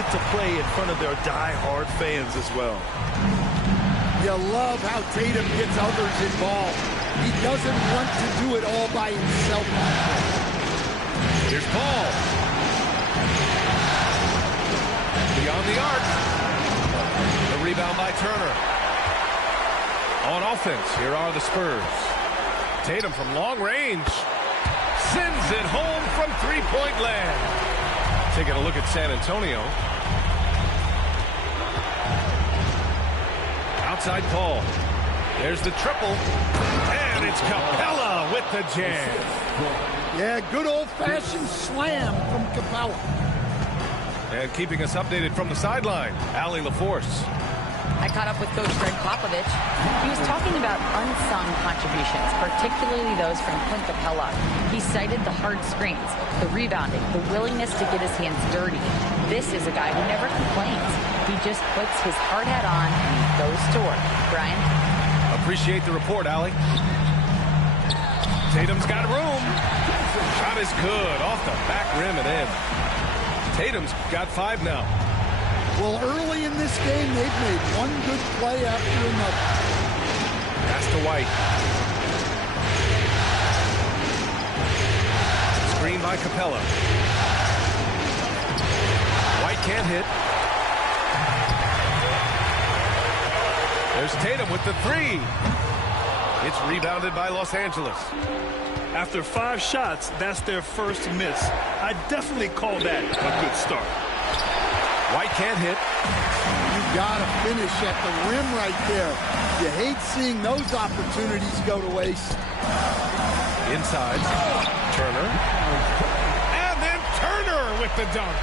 get to play in front of their die-hard fans as well. You love how Tatum gets others involved. He doesn't want to do it all by himself. Here's Paul. Beyond the arc. The rebound by Turner. On offense, here are the Spurs. Tatum from long range. Sends it home from three-point land. Taking a look at San Antonio. Outside Paul. There's the triple. And it's Capella with the jam. Yeah, good old-fashioned slam from Capella. And keeping us updated from the sideline, Allie LaForce. I caught up with Coach Greg Popovich. He was talking about unsung contributions, particularly those from Clint Capella. He cited the hard screens, the rebounding, the willingness to get his hands dirty. This is a guy who never complains. He just puts his hard hat on and he goes to work. Brian? Appreciate the report, Allie. Tatum's got room. Shot is good. Off the back rim and in. Tatum's got 5 now. Well, early in this game, they've made one good play after another. Pass to White. Screen by Capella. White can't hit. There's Tatum with the 3. It's rebounded by Los Angeles. After 5 shots, that's their first miss. I definitely call that a good start. White can't hit. You gotta finish at the rim right there. You hate seeing those opportunities go to waste. Inside. Turner. And then Turner with the dunk.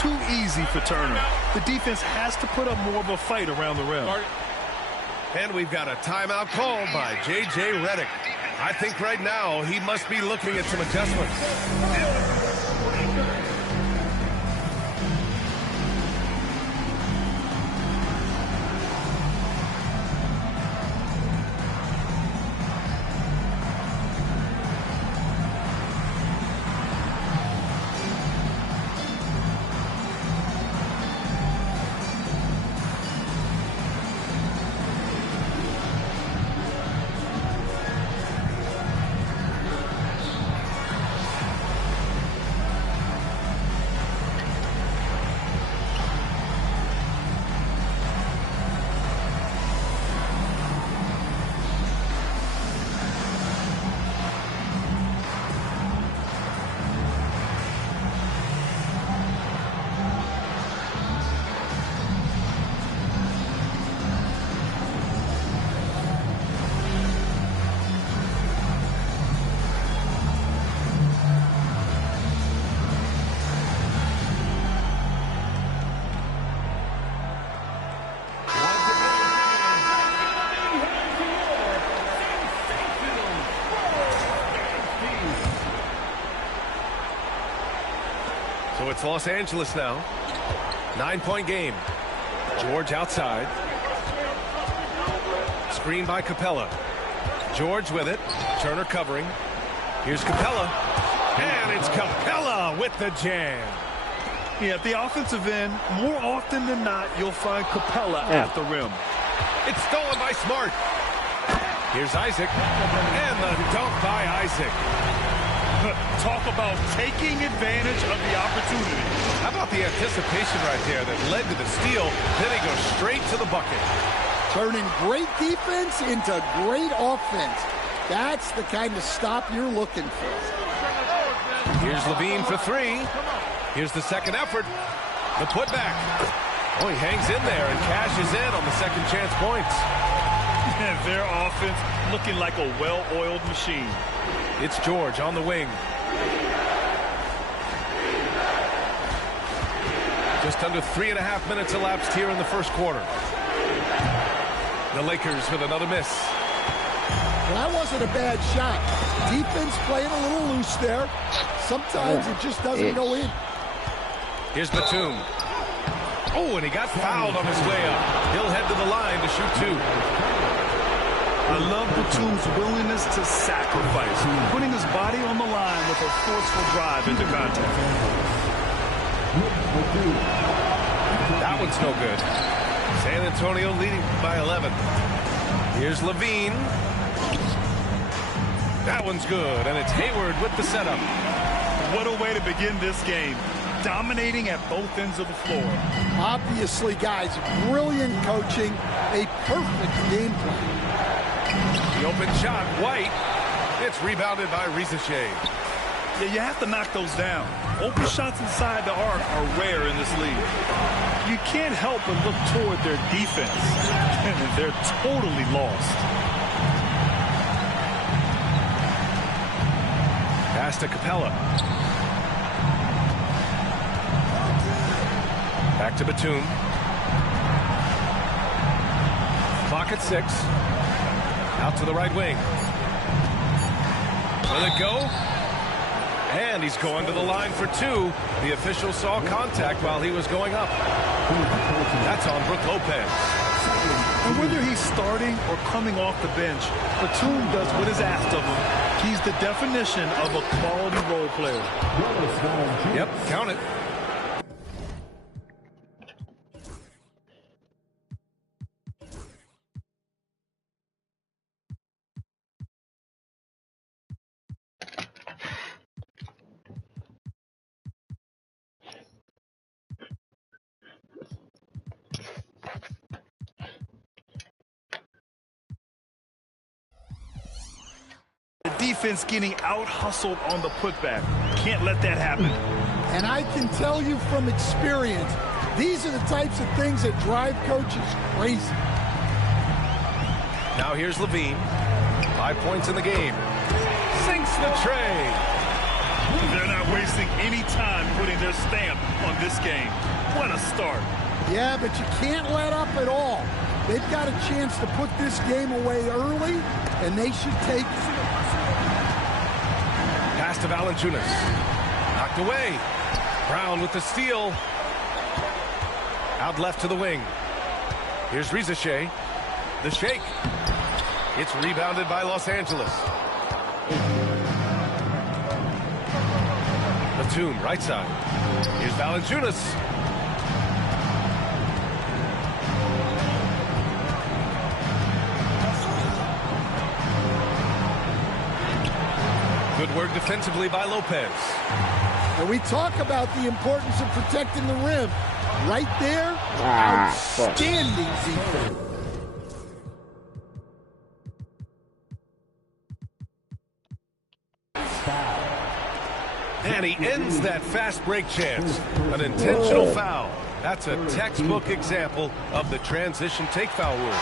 Too easy for Turner. The defense has to put up more of a fight around the rim. And we've got a timeout called by J.J. Redick. I think right now he must be looking at some adjustments. So it's Los Angeles now. 9-point game. George outside. Screen by Capella. George with it. Turner covering. Here's Capella. And it's Capella with the jam. Yeah, at the offensive end, more often than not, you'll find Capella at the rim. It's stolen by Smart. Here's Isaac. And the dunk by Isaac. Talk about taking advantage of the opportunity. How about the anticipation right there that led to the steal? Then he goes straight to the bucket. Turning great defense into great offense. That's the kind of stop you're looking for. Here's Levine for 3. Here's the second effort. The putback. Oh, he hangs in there and cashes in on the second chance points. And their offense looking like a well-oiled machine. It's George on the wing. Just under 3.5 minutes elapsed here in the first quarter. The Lakers with another miss. Well, that wasn't a bad shot. Defense playing a little loose there. Sometimes it just doesn't go in. Here's Batum. Oh, and he got fouled on his way up. He'll head to the line to shoot 2. I love Batum's willingness to sacrifice, putting his body on the line with a forceful drive into contact. That one's no good. San Antonio leading by 11. Here's Levine. That one's good, and it's Hayward with the setup. What a way to begin this game. Dominating at both ends of the floor. Obviously, guys, brilliant coaching, a perfect game plan. The open shot, White. It's rebounded by Rizachet. Yeah, you have to knock those down. Open shots inside the arc are rare in this league. You can't help but look toward their defense, and they're totally lost. Pass to Capella. Back to Batum. Clock at 6. Out to the right wing. Will it go? And he's going to the line for 2. The official saw contact while he was going up. That's on Brook Lopez. And whether he's starting or coming off the bench, Batum does what is asked of him. He's the definition of a quality role player. Yep, count it. Defense getting out-hustled on the putback. Can't let that happen. And I can tell you from experience, these are the types of things that drive coaches crazy. Now here's Levine. 5 points in the game. Sinks the tray. They're not wasting any time putting their stamp on this game. What a start. Yeah, but you can't let up at all. They've got a chance to put this game away early, and they should take it. Pass to Valanciunas. Knocked away. Brown with the steal. Out left to the wing. Here's Rizachet. The shake. It's rebounded by Los Angeles. Batum, right side. Here's Valanciunas. Good work defensively by Lopez. And we talk about the importance of protecting the rim. Right there, outstanding defense. And he ends that fast break chance. An intentional foul. That's a textbook example of the transition take foul rule.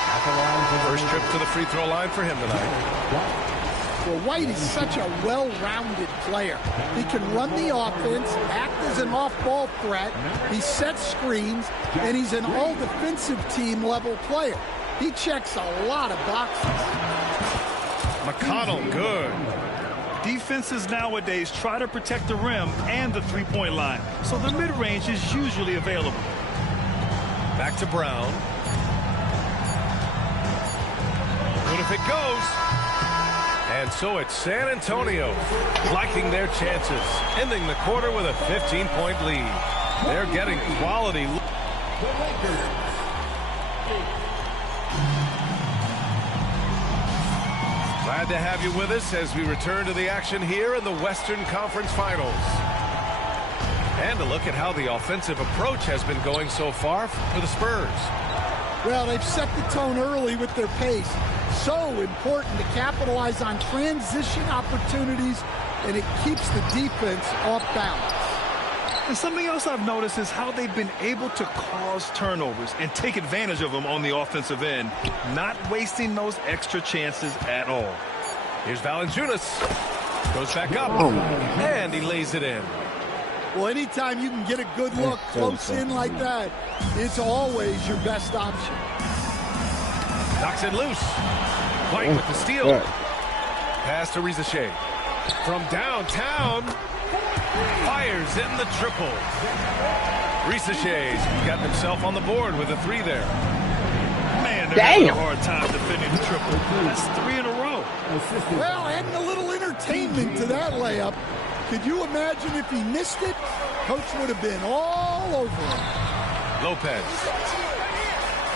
First trip to the free throw line for him tonight. Well, White is such a well-rounded player. He can run the offense, act as an off-ball threat, he sets screens, and he's an all-defensive team level player. He checks a lot of boxes. McConnell, good. Defenses nowadays try to protect the rim and the three-point line, so the mid-range is usually available. Back to Brown. What if it goes? And so it's San Antonio liking their chances, ending the quarter with a 15-point lead. They're getting quality. Glad to have you with us as we return to the action here in the Western Conference Finals. And a look at how the offensive approach has been going so far for the Spurs. Well, they've set the tone early with their pace. So important to capitalize on transition opportunities, and it keeps the defense off balance. And something else I've noticed is how they've been able to cause turnovers and take advantage of them on the offensive end, not wasting those extra chances at all. Here's Valanciunas. Goes back up, and he lays it in. Well, anytime you can get a good look close in like that, it's always your best option. Knocks it loose. White with the steal. Pass to Rizachet. From downtown. Fires in the triple. Rizachet's got himself on the board with a 3 there. Man, they're having a hard time defending the triple. That's 3 in a row. Well, adding a little entertainment to that layup. Could you imagine if he missed it? Coach would have been all over him. Lopez.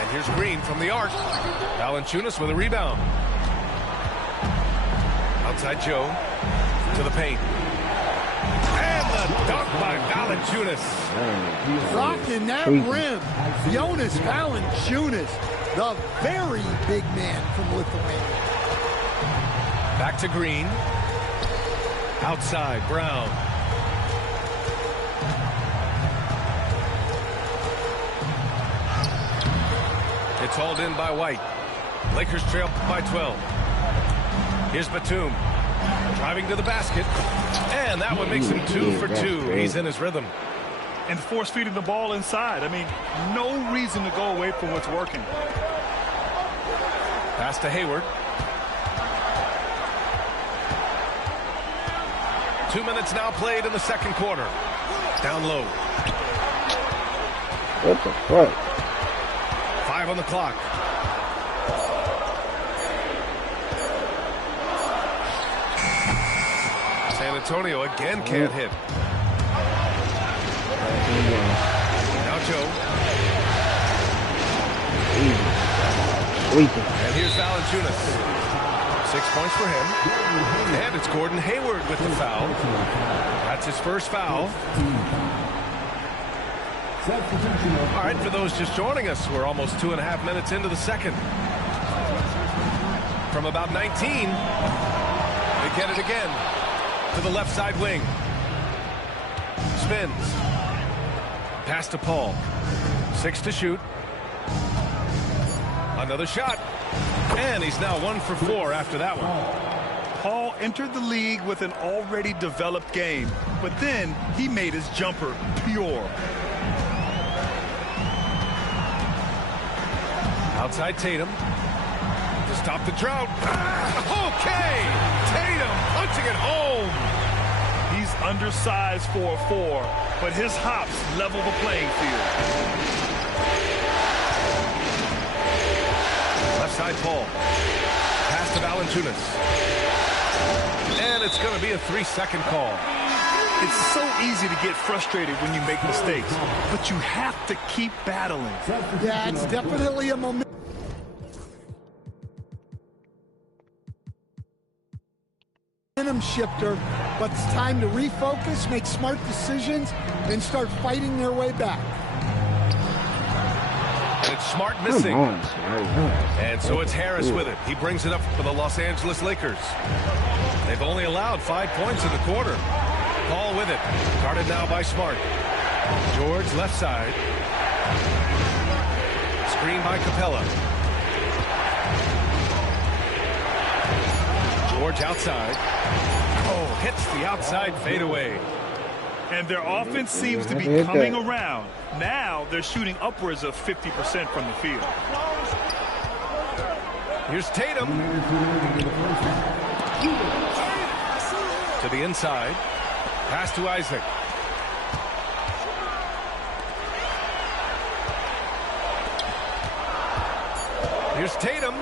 And here's Green from the arc. Valanciunas with a rebound. Outside Joe to the paint. And the dunk by Valanciunas. Rocking that rim. Jonas Valanciunas, the very big man from Lithuania. Back to Green. Outside, Brown. It's hauled in by White. Lakers trail by 12. Here's Batum. Driving to the basket. And that one makes him 2 for 2. He's in his rhythm. And force feeding the ball inside. I mean, no reason to go away from what's working. Pass to Hayward. 2 minutes now played in the second quarter. Down low. What the fuck? 5 on the clock. San Antonio again can't hit. Now Joe. And here's Valanciunas. 6 points for him. And it's Gordon Hayward with the foul. That's his first foul. All right, for those just joining us, we're almost 2.5 minutes into the second. From about 19, they get it again to the left side wing. Spins. Pass to Paul. 6 to shoot. Another shot. And he's now 1 for 4 after that one. Paul entered the league with an already developed game, but then he made his jumper pure. Outside Tatum to stop the drought. Okay, Tatum punching it home. He's undersized for a 4, but his hops level the playing field. Left side Paul. Pass to Valanciunas. And it's going to be a 3-second call. It's so easy to get frustrated when you make mistakes, but you have to keep battling. Yeah, it's definitely a momentum shifter, but it's time to refocus, make smart decisions, and start fighting their way back. And it's Smart missing. And so it's Harris with it. He brings it up for the Los Angeles Lakers. They've only allowed 5 points in the quarter. Paul with it. Guarded now by Smart. George left side. Screen by Capella. George outside. Oh, hits the outside fadeaway. And their offense seems to be coming around. Now they're shooting upwards of 50% from the field. Here's Tatum. To the inside. Pass to Isaac. Here's Tatum.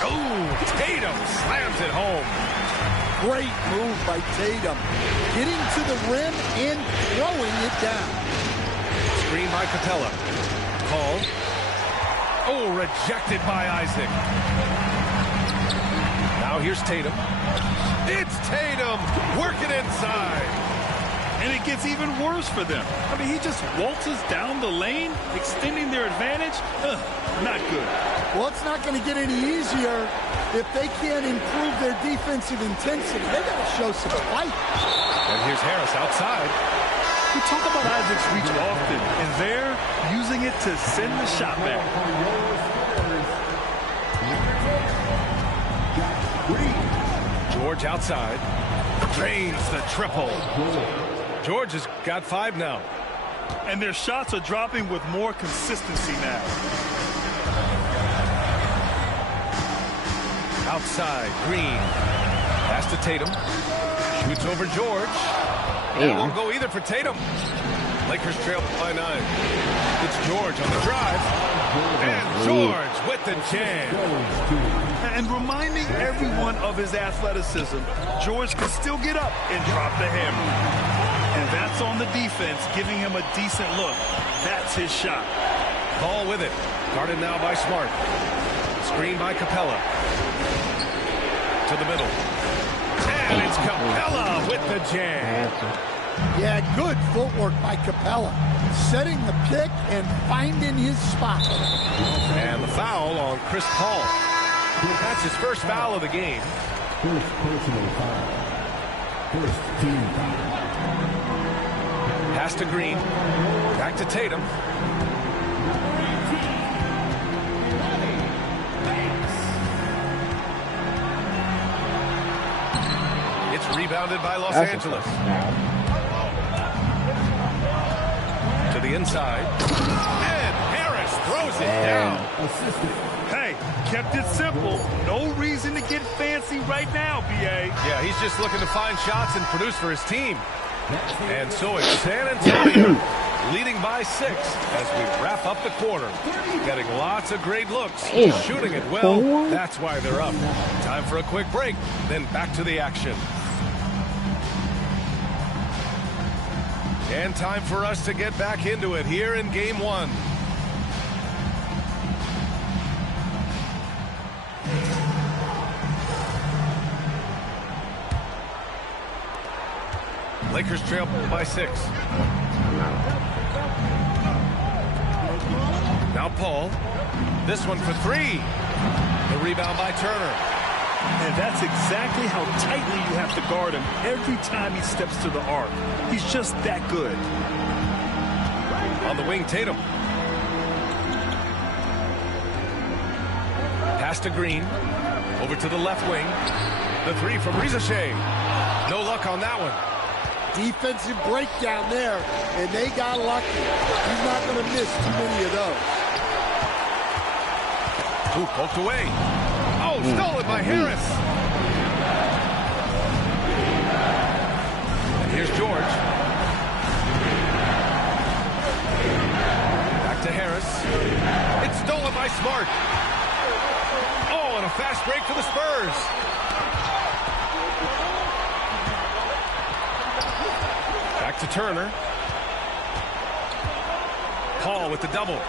Oh, Tatum slams it home. Great move by Tatum. Getting to the rim and throwing it down. Screen by Capella. Called. Oh, rejected by Isaac. Now here's Tatum. It's Tatum working inside. And it gets even worse for them. I mean, he just waltzes down the lane, extending their advantage. Not good. Well, it's not going to get any easier if they can't improve their defensive intensity. They got to show some fight. And here's Harris outside. We talk about Isaac's reach often, and they're using it to send the shot back. George outside. Drains the triple. George has got 5 now. And their shots are dropping with more consistency now. Outside, Green. Pass to Tatum. Shoots over George. That won't go either for Tatum. Lakers trail by 9. It's George on the drive. And George with the jam. And reminding everyone of his athleticism, George can still get up and drop the hammer. And that's on the defense, giving him a decent look. That's his shot. Ball with it. Guarded now by Smart. Screen by Capella. To the middle. And it's Capella with the jam. Yeah, good footwork by Capella. Setting the pick and finding his spot. And the foul on Chris Paul. That's his first foul of the game. First personal foul. First team foul. Pass to Green. Back to Tatum. It's rebounded by Los Angeles. To the inside. And Harris throws it down. Hey, kept it simple. No reason to get fancy right now, B.A. Yeah, he's just looking to find shots and produce for his team. And so it's San Antonio leading by 6 as we wrap up the quarter. Getting lots of great looks, shooting it well. That's why they're up. Time for a quick break, then back to the action. And time for us to get back into it here in Game 1. Lakers trail by 6. Now Paul. This one for 3. The rebound by Turner. And that's exactly how tightly you have to guard him every time he steps to the arc. He's just that good. On the wing, Tatum. Pass to Green. Over to the left wing. The 3 from Ricochet. No luck on that one. Defensive breakdown there, and they got lucky. He's not going to miss too many of those. Ooh, poked away. Oh, stolen by Harris. And here's George. Back to Harris. It's stolen by Smart. Oh, and a fast break for the Spurs. Back to Turner. Paul with the double.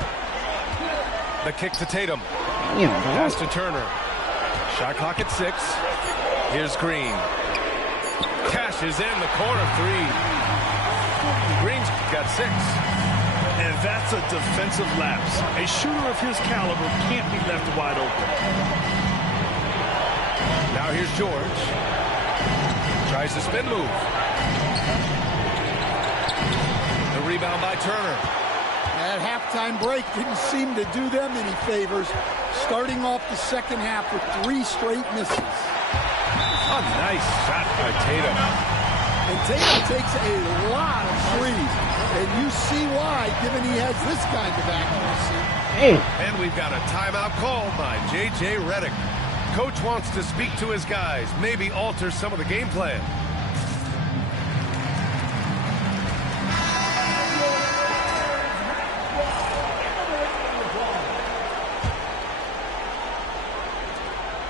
The kick to Tatum. Pass to Turner. Shot clock at 6. Here's Green. Cashes in the corner 3. Green's got 6. And that's a defensive lapse. A shooter of his caliber can't be left wide open. Now here's George. Tries the spin move. The rebound by Turner. That halftime break didn't seem to do them any favors. Starting off the second half with 3 straight misses. A nice shot by Tatum. And Tatum takes a lot of threes. And you see why, given he has this kind of accuracy. And we've got a timeout called by J.J. Redick. Coach wants to speak to his guys, maybe alter some of the game plan.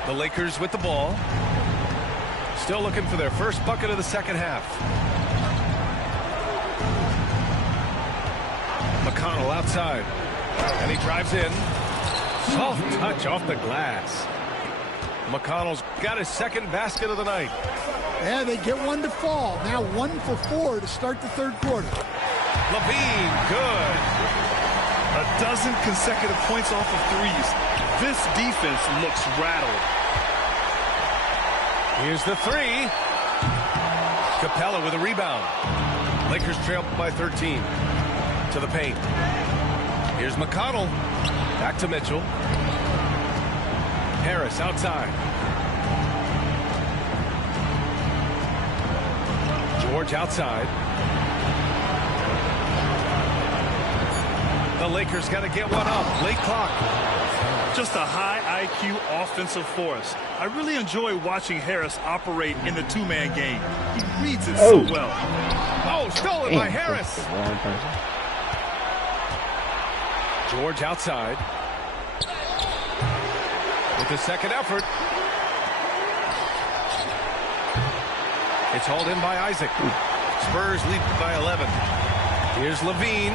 The Lakers with the ball. Still looking for their first bucket of the second half. McConnell outside. And he drives in. Soft touch off the glass. McConnell's got his second basket of the night. Yeah, they get one to fall. Now 1 for 4 to start the third quarter. Levine, good. A dozen consecutive points off of threes. This defense looks rattled. Here's the 3. Capella with a rebound. Lakers trail by 13. To the paint. Here's McConnell. Back to Mitchell. Harris outside. George outside. The Lakers got to get one up. Late clock. Just a high IQ offensive force. I really enjoy watching Harris operate in the two-man game. He reads it so well. Oh, stolen by Harris. George outside. with the second effort. It's hauled in by Isaac. Spurs lead by 11. Here's Levine.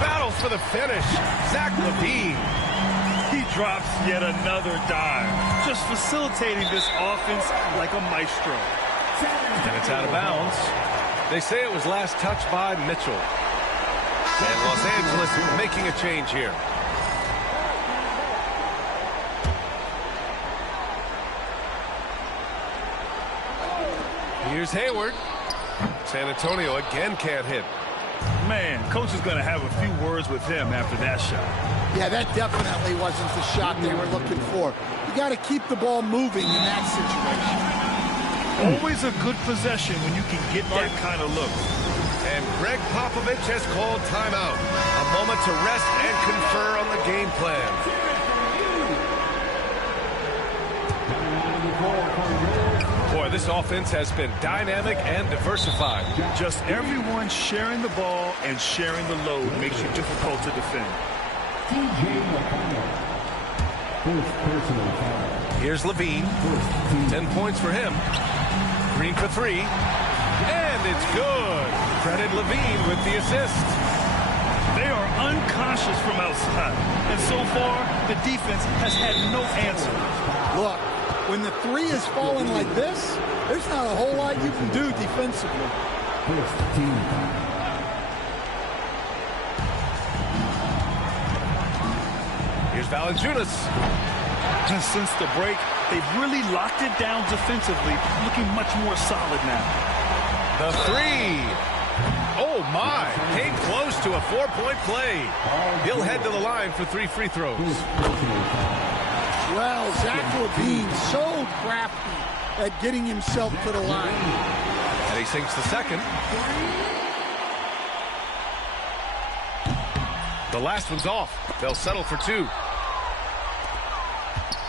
Battles for the finish. Zach Levine. He drops yet another dime, just facilitating this offense like a maestro. And it's out of bounds. They say it was last touched by Mitchell. And Los Angeles making a change here. Here's Hayward. San Antonio again can't hit. Man, coach is going to have a few words with him after that shot. Yeah, that definitely wasn't the shot they were looking for. You got to keep the ball moving in that situation. Always a good possession when you can get that kind of look. And Greg Popovich has called timeout. A moment to rest and confer on the game plan. Boy, this offense has been dynamic and diversified. Just everyone sharing the ball and sharing the load makes you difficult to defend. Here's Levine. 10 points for him. Green for three. And it's good. Credit Levine with the assist. They are unconscious from outside. And so far, the defense has had no answer. Look, when the three is falling like this, there's not a whole lot you can do defensively. Here's Valanciunas. Since the break, they've really locked it down defensively, looking much more solid now. The three. Oh, my. Came close to a four-point play. He'll head to the line for 3 free throws. Well, Zach Levine, so crafty at getting himself to the line. And he sinks the second. The last one's off. They'll settle for 2.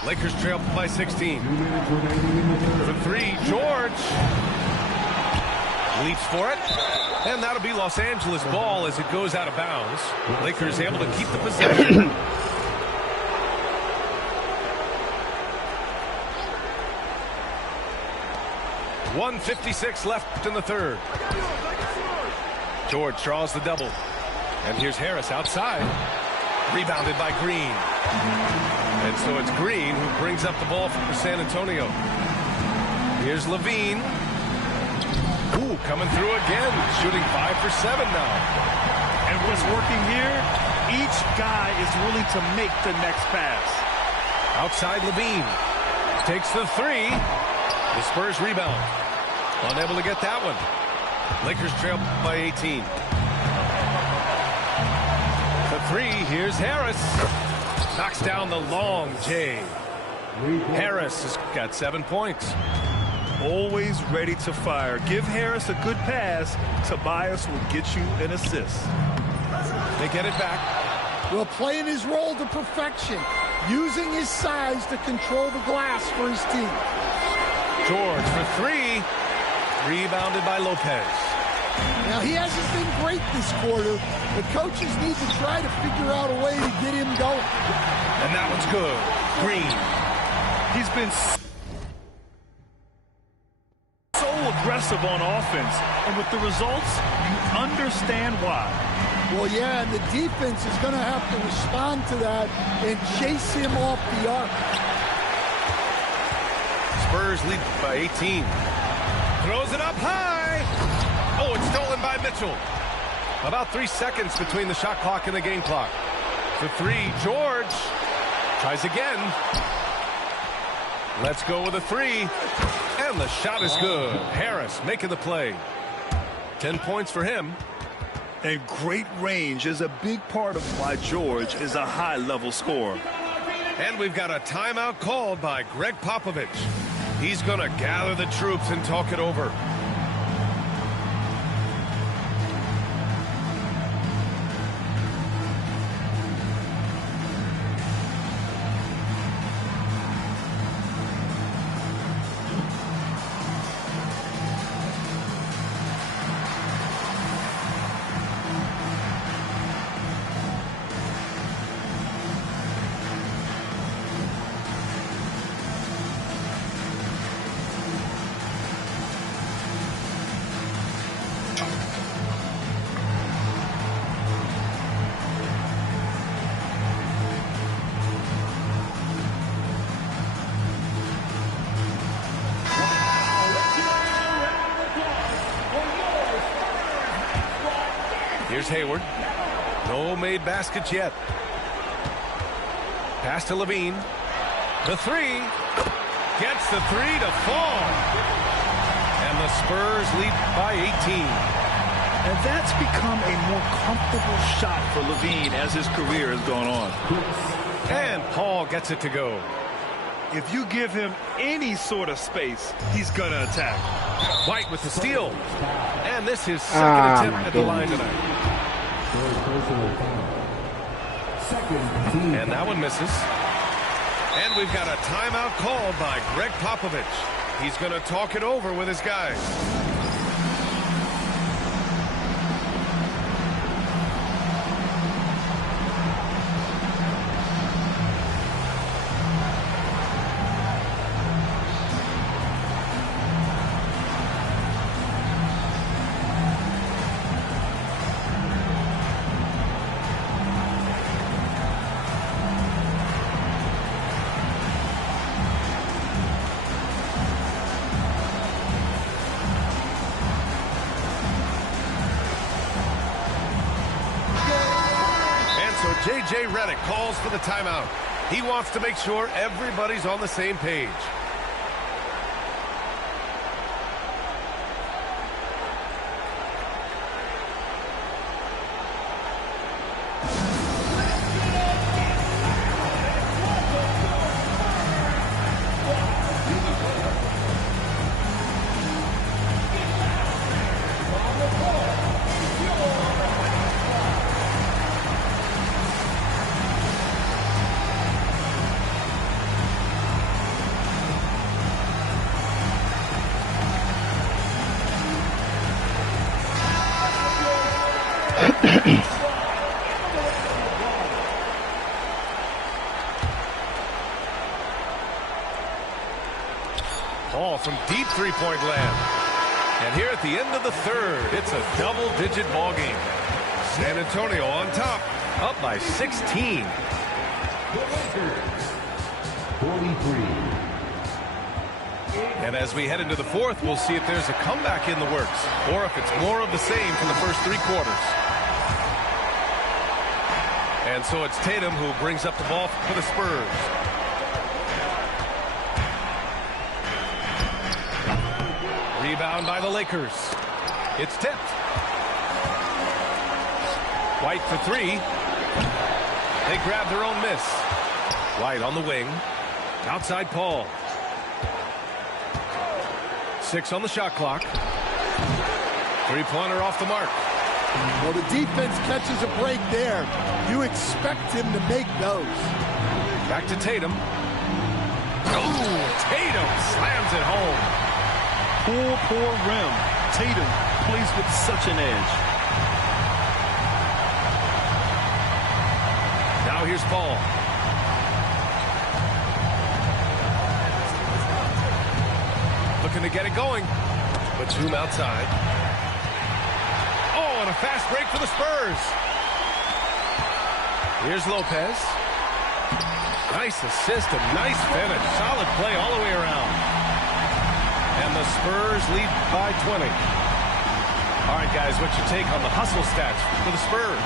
Lakers trail by 16. For 3, George. Leaps for it. And that'll be Los Angeles ball as it goes out of bounds. Lakers able to keep the possession. .156 left in the third. George draws the double. And here's Harris outside. Rebounded by Green. And so it's Green who brings up the ball for San Antonio. Here's Levine. Ooh, coming through again. Shooting 5 for 7 now. And what's working here, each guy is willing to make the next pass. Outside Levine. Takes the 3. The Spurs rebound. Unable to get that one. Lakers trail by 18. For 3, here's Harris. Knocks down the long J. Harris has got 7 points. Always ready to fire. Give Harris a good pass. Tobias will get you an assist. They get it back. Well, playing his role to perfection. Using his size to control the glass for his team. George for 3. Rebounded by Lopez. Now, he hasn't been great this quarter. The coaches need to try to figure out a way to get him going. And that one's good. Green. He's been so aggressive on offense. And with the results, you understand why. Well, yeah, and the defense is going to have to respond to that and chase him off the arc. Spurs lead by 18. Throws it up high. Oh, it's stolen by Mitchell. About 3 seconds between the shot clock and the game clock. For 3, George. Tries again. Let's go with a 3. And the shot is good. Harris making the play. 10 points for him. And great range is a big part of why George is a high-level scorer. And we've got a timeout called by Greg Popovich. He's going to gather the troops and talk it over. Here's Hayward. No made baskets yet. Pass to Levine. The three. Gets the three to fall. And the Spurs lead by 18. And that's become a more comfortable shot for Levine as his career has gone on. And Paul gets it to go. If you give him any sort of space, he's going to attack. White with the steal. And this is second attempt at the line tonight. And that one misses. And we've got a timeout called by Greg Popovich. He's going to talk it over with his guys. J.J. Redick calls for the timeout. He wants to make sure everybody's on the same page. Paul from deep three-point land. And here at the end of the third, it's a double-digit ball game. San Antonio on top, up by 16. 43. And as we head into the fourth, we'll see if there's a comeback in the works, or if it's more of the same from the first three quarters. And so it's Tatum who brings up the ball for the Spurs. Rebound by the Lakers. It's tipped. White for three. They grab their own miss. White on the wing. Outside Paul. 6 on the shot clock. Three-pointer off the mark. Well, the defense catches a break there. You expect him to make those. Back to Tatum. Oh, Tatum slams it home. Poor rim. Tatum plays with such an edge. Now here's Paul. Looking to get it going. Batum outside. Oh, and a fast break for the Spurs. Here's Lopez. Nice assist and nice finish. Solid play all the way around. And the Spurs lead by 20. All right, guys, what's your take on the hustle stats for the Spurs?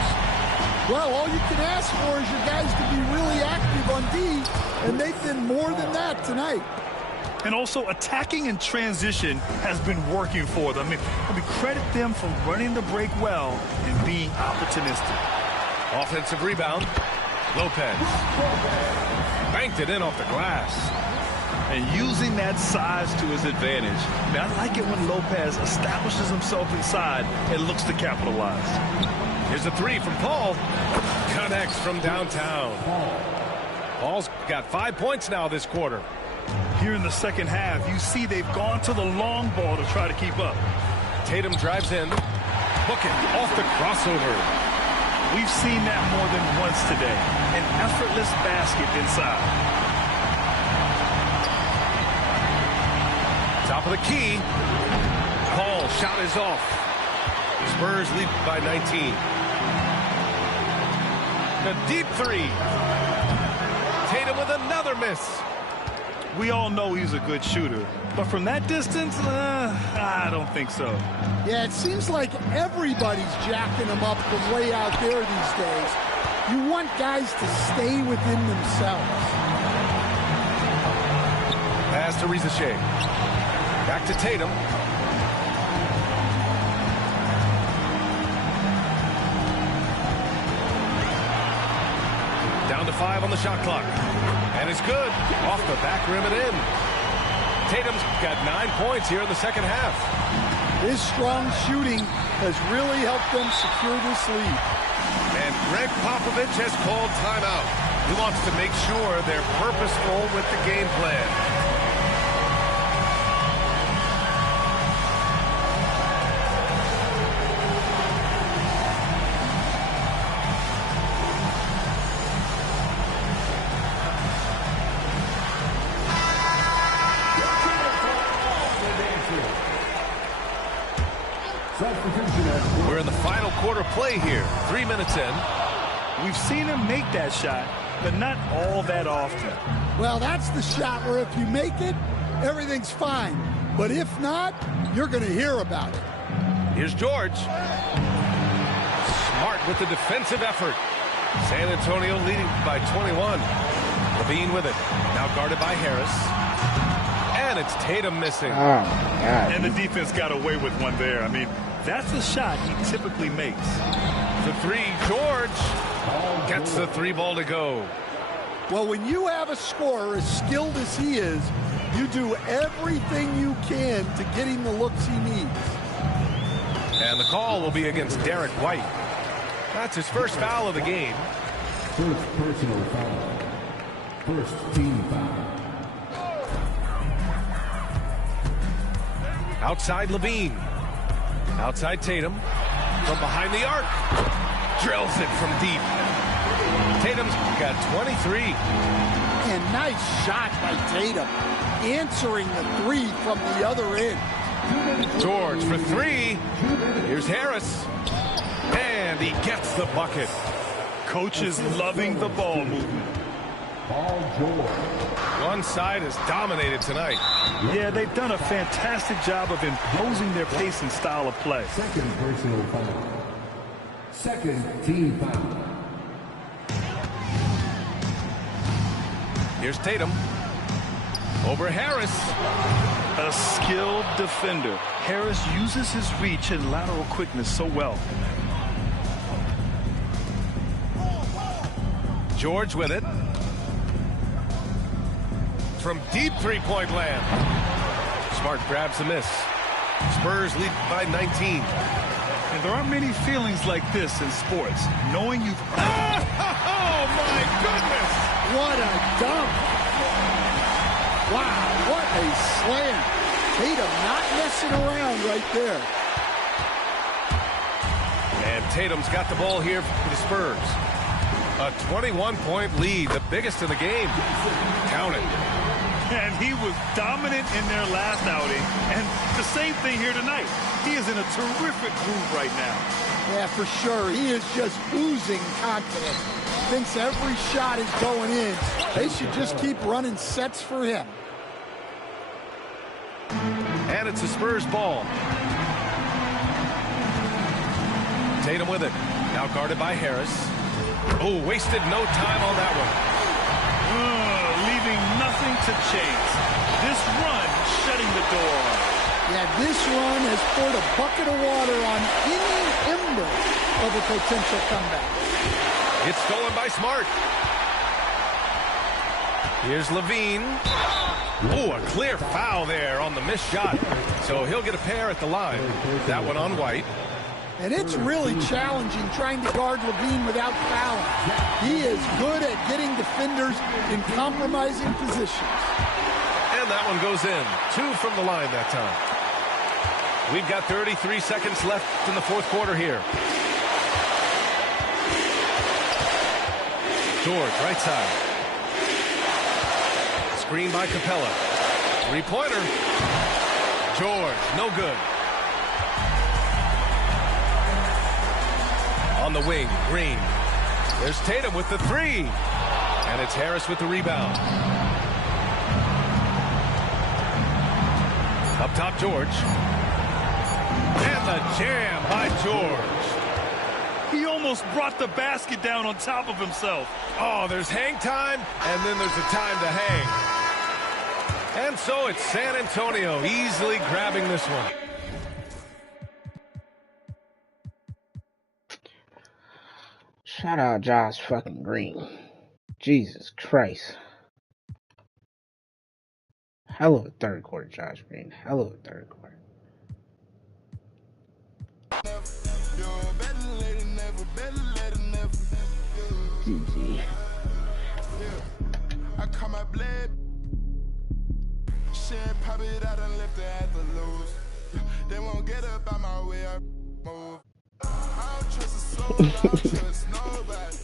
Well, all you can ask for is your guys to be really active on D, and they've been more than that tonight. And also, attacking in transition has been working for them. I mean, credit them for running the break well and being opportunistic. Offensive rebound. Lopez. Banked it in off the glass. And using that size to his advantage. I mean, I like it when Lopez establishes himself inside and looks to capitalize. Here's a three from Paul. Connects from downtown. Paul's got 5 points now this quarter. Here in the second half, you see they've gone to the long ball to try to keep up. Tatum drives in. Booking off the crossover. We've seen that more than once today. An effortless basket inside. Top of the key. Paul shot is off. Spurs lead by 19. The deep three. Tatum with another miss. We all know he's a good shooter, but from that distance, I don't think so. Yeah, it seems like everybody's jacking him up from way out there these days. You want guys to stay within themselves. Pass to Rizachet. Back to Tatum. Down to 5 on the shot clock. And it's good. Off the back rim and in. Tatum's got 9 points here in the second half. His strong shooting has really helped them secure this lead. And Greg Popovich has called timeout. He wants to make sure they're purposeful with the game plan. We're in the final quarter play here. 3 minutes in. We've seen him make that shot, but not all that often. Well, that's the shot where if you make it, everything's fine. But if not, you're going to hear about it. Here's George. Smart with the defensive effort. San Antonio leading by 21. Levine with it. Now guarded by Harris. And it's Tatum missing. Oh, my God. And the defense got away with one there. I mean, that's the shot he typically makes. The three, George gets the 3 ball to go. Well, when you have a scorer as skilled as he is, you do everything you can to get him the looks he needs. And the call will be against Derek White. That's his first foul of the game. First personal foul. First team foul. Outside Levine. Outside Tatum. From behind the arc. Drills it from deep. Tatum's got 23. And nice shot by Tatum. Answering the 3 from the other end. George for 3. Here's Harris. And he gets the bucket. Coach is loving the ball movement. Paul George. One side is dominated tonight. Yeah, they've done a fantastic job of imposing their pace and style of play. Second personal foul. Second team foul. Here's Tatum. Over Harris. A skilled defender. Harris uses his reach and lateral quickness so well. George with it. From deep three-point land. Smart grabs a miss. Spurs lead by 19. And there aren't many feelings like this in sports. Knowing you've... Oh, my goodness! What a dunk. Wow, what a slam. Tatum not messing around right there. And Tatum's got the ball here for the Spurs. A 21-point lead, the biggest in the game. Count it. And he was dominant in their last outing. And the same thing here tonight. He is in a terrific groove right now. Yeah, for sure. He is just oozing confidence. Thinks every shot is going in. They should just keep running sets for him. And it's a Spurs ball. Tatum with it. Now guarded by Harris. Oh, wasted no time on that one. Leaving nothing to chase. This run shutting the door. Yeah, this run has poured a bucket of water on any ember of a potential comeback. It's stolen by Smart. Here's Levine. Oh, a clear foul there on the missed shot. So he'll get a pair at the line. That one on White. And it's really challenging trying to guard Levine without fouling. He is good at getting defenders in compromising positions. And that one goes in. 2 from the line that time. We've got 33 seconds left in the fourth quarter here. George, right side. Screen by Capella. 3-pointer. George, no good. On the wing, Green. There's Tatum with the 3. And it's Harris with the rebound. Up top, George. And the jam by George. He almost brought the basket down on top of himself. Oh, there's hang time, and then there's the time to hang. And so it's San Antonio easily grabbing this one. Shout out Josh fucking Green. Jesus Christ. Hell of a third quarter, Josh Green. Hell of a third quarter. GG. I call my blade. Shit, pop it out and left it at the lows. They won't get up out my way. I move. I don't trust a soul. I don't trust nobody.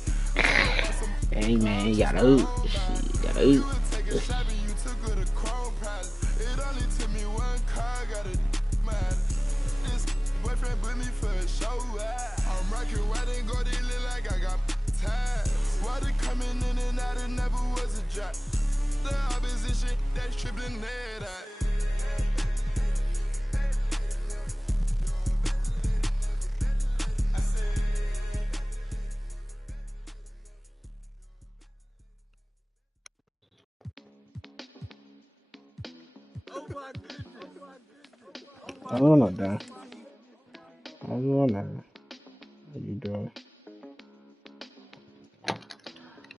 Hey man, you gotta oot. Shit, you gotta oot. Take a shot and you took her to Chrome Palace. It only took me one car, got a man. This boyfriend put me for a show. I'm rocking white and gold, it look like I got time. Water coming in and out, it never was a drop. The opposition that's tripling that out. I don't know, Dan. I don't know. How you doing?